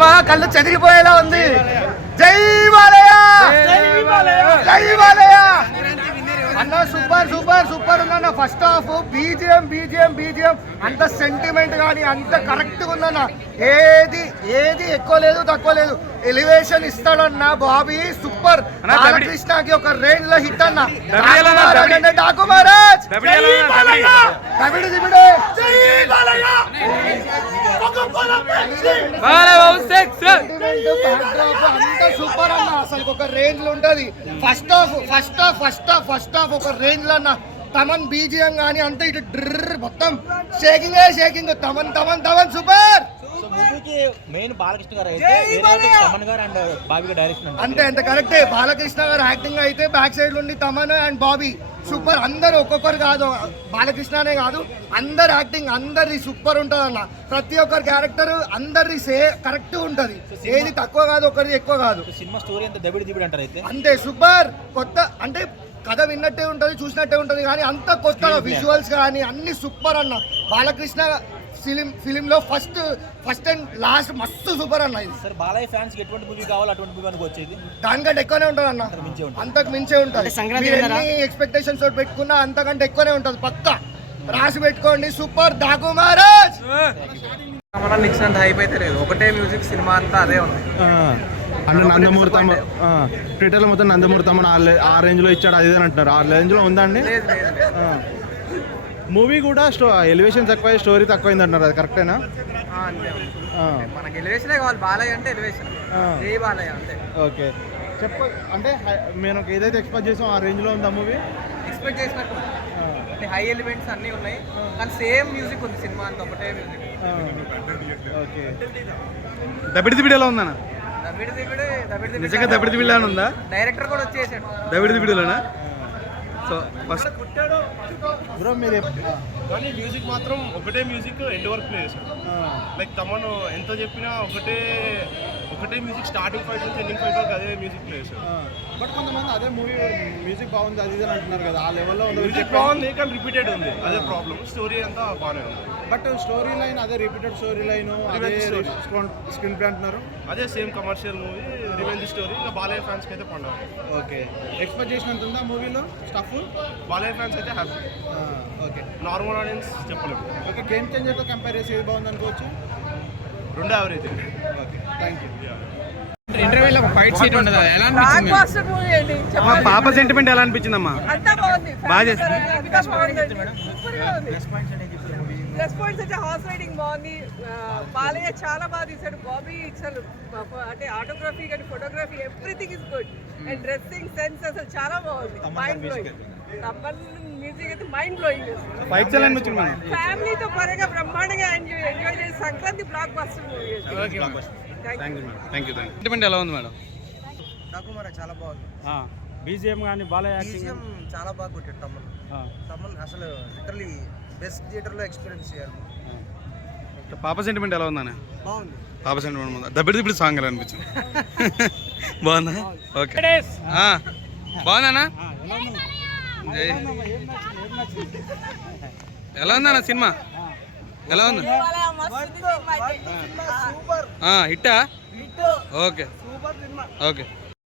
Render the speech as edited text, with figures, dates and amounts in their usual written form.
మా కళ్ళు చెదిరిపోయేలా ఉంది. జై బాలయ్య, జై బాలయ్య అన్న. సూపర్ సూపర్ సూపర్ ఉందన్న. First half BGM BGM BGM అంత సెంటిమెంట్ కానీ అంత కరెక్ట్గా ఉందన్న. ఏది ఏది ఎక్కువ లేదు తక్కువ లేదు. ఎలివేషన్ ఇస్తాడన్న బాబీ. సూపర్. బాలకృష్ణకి ఒక రేంజ్ లో హిట్ అన్న. డాకు మహారాజ్ అంత సూపర్ అన్న. అసలు ఒక రేంజ్ లో ఉంటది. ఫస్ట్ హాఫ్ ఒక రేంజ్ లో అన్న. తమన్ బీజిఎం కానీ అంత ఇటు డ్రర్ మొత్తం shaking Thaman super. Main Balakrishna గారు అయితే తమన్ గారు అండ్ బాబీ గారు డైరెక్షన్ అంతే అంత కరెక్టే. బాలకృష్ణ గారు యాక్టింగ్ అయితే బ్యాక్ సైడ్ నుండి తమన్ అండ్ బాబీ సూపర్. అందరు ఒక్కొక్కరు కాదు, బాలకృష్ణనే కాదు, అందరు యాక్టింగ్ అందరి సూపర్ ఉంటుంది అన్న. ప్రతి ఒక్కరి క్యారెక్టర్ అందరి కరెక్ట్ ఉంటది. ఏది తక్కువ కాదు, ఒకరి ఎక్కువ కాదు. సినిమా స్టోరీ అంతా దబిడి అంటారు అయితే అంతే సూపర్. కొత్త అంటే కథ విన్నట్టే ఉంటది, చూసినట్టే ఉంటది, కానీ అంత కొత్తగా విజువల్స్ కానీ అన్ని సూపర్ అన్న. బాలకృష్ణ ఫిలిం లో ఫస్ట్ అండ్ లాస్ట్ మస్తు సూపర్ అన్న. ఇది సార్ బాలయ్య ఫ్యాన్స్ ఎటువంటి మూవీ కావాలి అటువంటి మూవీ అనుకు వచ్చేది దానికంటే ఎక్కువనే ఉంటుంది అన్న. అంతకు మించే ఉంటుంది. ఎన్ని ఎక్స్పెక్టేషన్స్ తోటి పెట్టుకున్నా అంతకంటే ఎక్కువనే ఉంటుంది. పక్కా రాసి పెట్టుకోండి. Super. Daaku Maharaj Nixon hype అయితే లేదు. ఒకటే మ్యూజిక్ సినిమా అంతా అదే ఉంది. అంటే నందమూర్తం ట్విట్టర్లో మొత్తం నందమూర్తం ఆ రేంజ్ లో ఇచ్చాడు అది అంటున్నారు. ఆ రేంజ్ లో ఉందా అండి మూవీ కూడా? ఎలివేషన్ తక్కువ, స్టోరీ తక్కువైంది అంటున్నారు. అది కరెక్టేనా? మనకి ఎలివేషనే కావాలి. బాలయ్య అంటే ఎలివేషన్. జై బాలయ్య అంతే. ఓకే చెప్పు. అంటే మేము ఏదైతే ఎక్స్పెక్ట్ చేసాం ఆ రేంజ్ లో ఉందా మూవీ? ఎక్స్పెక్ట్ చేసినట్టు హై ఎలిమెంట్స్ అన్నీ ఉన్నాయి, కానీ సేమ్ మ్యూజిక్ ఉంది సినిమా అంతా. ఒకటే మ్యూజిక్. ఓకే. దబిడి దిబిడి ఎలా ఉందన్న? నిజంగా దబిడి దిబిడి అని ఉందా? డైరెక్టర్ కూడా వచ్చేసాడు. దబిడి దిబిడిలోనా? సో ఫస్ట్ బ్రో మీరు కానీ మ్యూజిక్ మాత్రం ఒకటే మ్యూజిక్ ఎండ్ వరకు ప్లే చేశాడు. లైక్ తమను ఎంత చెప్పినా ఒకటే మ్యూజిక్ స్టార్టింగ్ ఫైట్ నుంచి ఎండింగ్ ఫైట్ వరకు అదే మ్యూజిక్ ప్లే చేశాడు. బట్ కొంతమంది అదే మూవీ మ్యూజిక్ బాగుంది అది ఇది అంటున్నారు కదా, ఆ లెవెల్లో మ్యూజిక్ బాగుంది కానీ రిపీటెడ్ ఉంది. అదే ప్రాబ్లమ్. స్టోరీ అంతా బాగానే ఉంది, బట్ స్టోరీ లైన్ అదే repeated story line, screen play అంటున్నారు. అదే same commercial movie, revenge story. ఇంకా బాలయ్య ఫ్యాన్స్కి అయితే పండుగ. ఓకే. ఎక్స్పెక్ట్ చేసినంత ఉందా మూవీలో స్టఫ్? బాలయ్య ఫ్యాన్స్ అయితే హ్యాపీ. ఓకే. నార్మల్ ఆడియన్స్ చెప్పలేము. ఓకే. గేమ్ చేంజర్తో కంపేర్ చేసి ఏది బాగుంది అనుకోవచ్చు? రెండు యావరేజ్. Okay, thank you. ఇంటర్వ్యూలో ఒక ఫైట్ సీట్ ఉండదు, ఎలా అనిపించింది? పాప సెంటిమెంట్ ఎలా అనిపించిందమ్మా? బాగా చేస్తుంది. ప్లస్ పాయింట్స్ అయితే హార్స్ రైడింగ్ బాగుంది. బాలయ్య చాలా బాగా తీశాడు. బాబీ అసలు అంటే ఆటోగ్రఫీ కానీ photography everything is good. And dressing sense అసలు చాలా బాగుంది. Mind blowing. మ్యూజిక్ అయితే మైండ్ బ్లోయింగ్. ఫ్యామిలీతో పరంగా బ్రహ్మాండంగా ఎంజాయ్ చేసి Sankranti block buster movie. Sentiment ఎలా ఉంది మేడం? చాలా బాగుంది. బీజిఎం కానీ బాలయ్య బీజిఎం చాలా బాగా కొట్టాడు తమన్ అసలు లిటరలీ బెస్ట్ థియేటర్లో ఎక్స్పీరియన్స్ చేయాలి. పాప సెంటిమెంట్ ఎలా ఉందన్న? బాగుంది. పాప సెంటిమెంట్ ఉందా? దబ్బిడి సాంగ్ ఎలా అనిపించింది? బాగుందా? ఓకే. బాగుందన్నా? ఎలా ఉందన్న సినిమా? ఎలా ఉంది? హిట్టా? Okay okay.